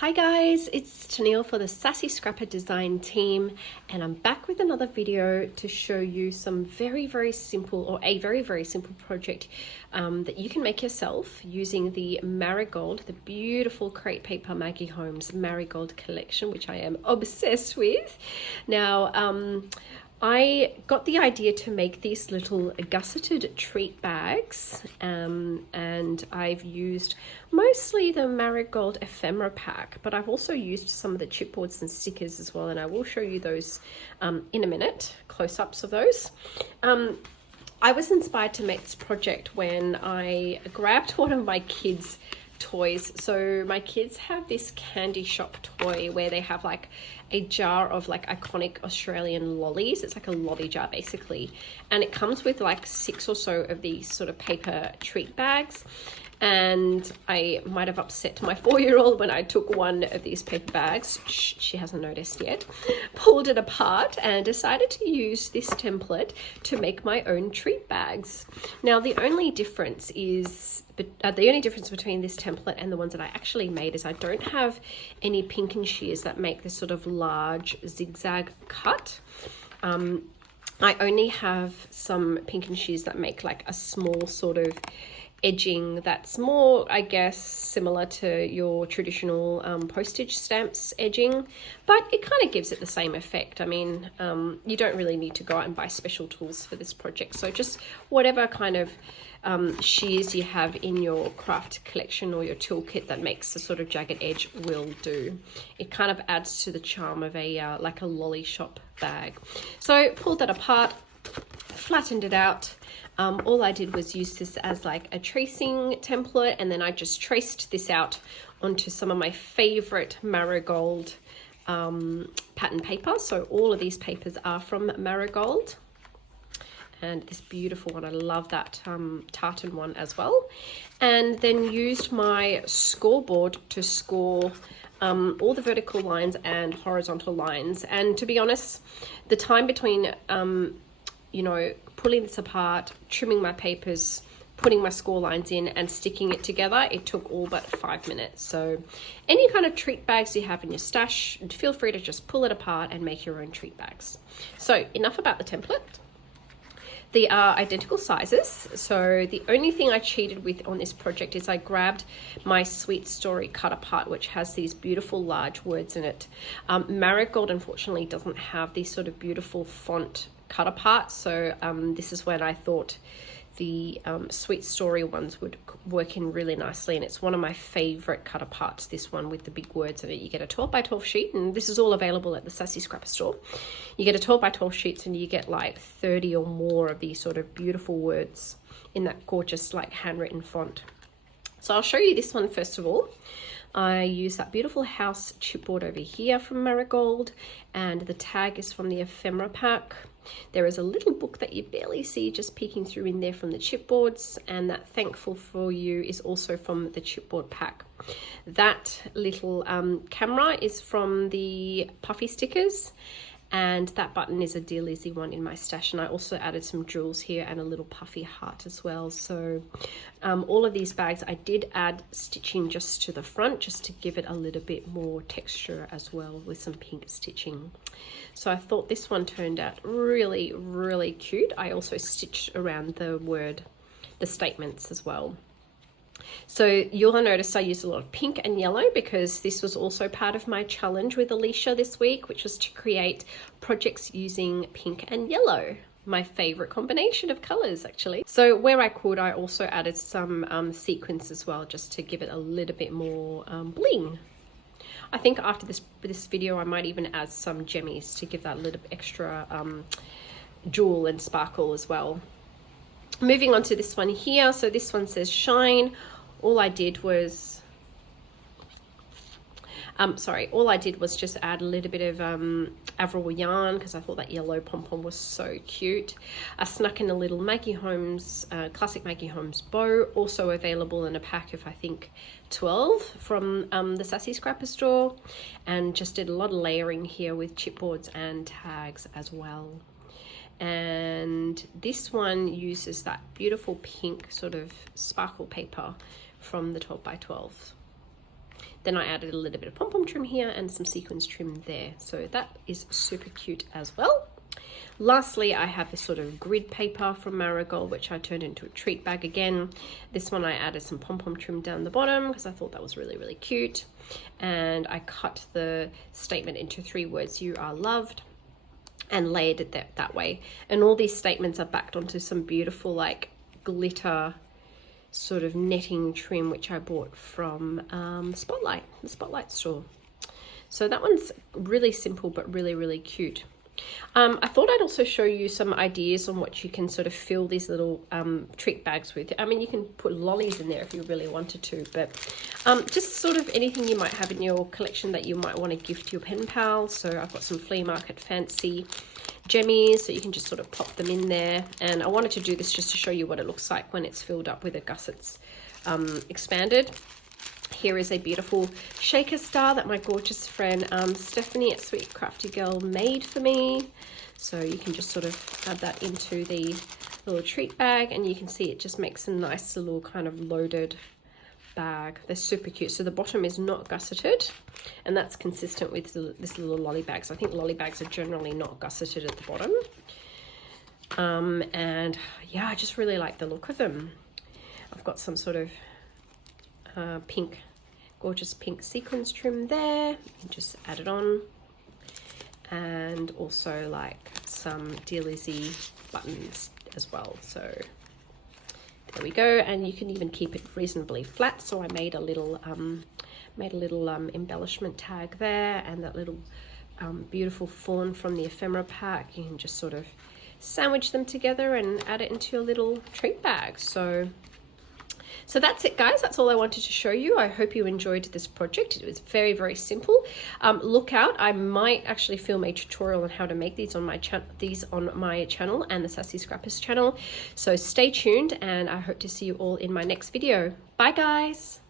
Hi guys, it's Tennille for the Sassy Scrapper Design team, and I'm back with another video to show you some very simple, or a very simple project that you can make yourself using the Marigold, the beautiful crepe paper Maggie Holmes Marigold collection, which I am obsessed with. Now, I got the idea to make these little gusseted treat bags, and I've used mostly the Marigold ephemera pack, but I've also used some of the chipboards and stickers as well, and I will show you those in a minute, close-ups of those. I was inspired to make this project when I grabbed one of my kids' toys. So my kids have this candy shop toy where they have like a jar of like iconic Australian lollies. It's like a lolly jar basically, and it comes with like 6 or so of these sort of paper treat bags. And I might have upset my 4-year-old when I took one of these paper bags, she hasn't noticed yet, pulled it apart and decided to use this template to make my own treat bags. Now the only difference between this template and the ones that I actually made is I don't have any pink and shears that make this sort of large zigzag cut. I only have some pink and shears that make like a small sort of edging that's more, I guess, similar to your traditional postage stamps edging, but it kind of gives it the same effect. I mean, you don't really need to go out and buy special tools for this project, so just whatever kind of shears you have in your craft collection or your toolkit that makes the sort of jagged edge will do. It kind of adds to the charm of a like a lolly shop bag. So pulled that apart, flattened it out. All I did was use this as like a tracing template, and then I just traced this out onto some of my favorite Marigold pattern paper. So all of these papers are from Marigold, and this beautiful one, I love that tartan one as well. And then used my scoreboard to score all the vertical lines and horizontal lines. And to be honest, the time between you know, pulling this apart, trimming my papers, putting my score lines in and sticking it together, it took all but 5 minutes. So any kind of treat bags you have in your stash, feel free to just pull it apart and make your own treat bags. So enough about the template. They are identical sizes, so the only thing I cheated with on this project is I grabbed my Sweet Story cut apart, which has these beautiful large words in it. Marigold unfortunately doesn't have these sort of beautiful font cut apart, so this is when I thought the Sweet Story ones would work in really nicely, and it's one of my favorite cut aparts, this one with the big words in it. You get a 12 by 12 sheet, and this is all available at the Sassy Scrapper store. You get a 12 by 12 sheets and you get like 30 or more of these sort of beautiful words in that gorgeous like handwritten font. So I'll show you this one first of all. I use that beautiful house chipboard over here from Marigold, and the tag is from the ephemera pack. There is a little book that you barely see just peeking through in there from the chipboards, and that Thankful For You is also from the chipboard pack. That little camera is from the puffy stickers, and that button is a Dear Lizzie one in my stash, and I also added some jewels here and a little puffy heart as well. So all of these bags I did add stitching just to the front, just to give it a little bit more texture as well with some pink stitching. So I thought this one turned out really cute. I also stitched around the statements as well. So you'll notice I used a lot of pink and yellow because this was also part of my challenge with Alisha this week, which was to create projects using pink and yellow, my favorite combination of colors actually. So where I could, I also added some sequins as well, just to give it a little bit more bling. I think after this video I might even add some gemmies to give that a little extra jewel and sparkle as well. Moving on to this one here, so this one says shine. All I did was just add a little bit of Avril yarn because I thought that yellow pom-pom was so cute. I snuck in a little Maggie Holmes, classic Maggie Holmes bow, also available in a pack of I think 12 from the Sassy Scrapper store, and just did a lot of layering here with chipboards and tags as well. And this one uses that beautiful pink sort of sparkle paper from the 12 by 12. Then I added a little bit of pom-pom trim here and some sequins trim there. So that is super cute as well. Lastly, I have this sort of grid paper from Marigold, which I turned into a treat bag again. This one I added some pom-pom trim down the bottom because I thought that was really, really cute. And I cut the statement into 3 words, "You are loved," and layered it that way. And all these statements are backed onto some beautiful like glitter sort of netting trim, which I bought from the Spotlight store. So that one's really simple but really, really cute. I thought I'd also show you some ideas on what you can sort of fill these little treat bags with. I mean, you can put lollies in there if you really wanted to, but just sort of anything you might have in your collection that you might want to gift to your pen pal. So I've got some flea market fancy gemmies, so you can just sort of pop them in there. And I wanted to do this just to show you what it looks like when it's filled up with a gussets expanded. Here is a beautiful shaker star that my gorgeous friend Stephanie at Sweet Crafty Girl made for me. So you can just sort of add that into the little treat bag, and you can see it just makes a nice little kind of loaded bag. They're super cute. So the bottom is not gusseted, and that's consistent with this little lolly bag. So I think lolly bags are generally not gusseted at the bottom. And yeah, I just really like the look of them. I've got some sort of gorgeous pink sequins trim there. You can just add it on, and also like some Dear Lizzie buttons as well. So there we go, and you can even keep it reasonably flat. So I made a little embellishment tag there, and that little beautiful fawn from the ephemera pack. You can just sort of sandwich them together and add it into your little treat bag. So that's it, guys. That's all I wanted to show you. I hope you enjoyed this project. It was very, very simple. Look out, I might actually film a tutorial on how to make these on my channel and the Sassy Scrappers channel. So stay tuned, and I hope to see you all in my next video. Bye, guys.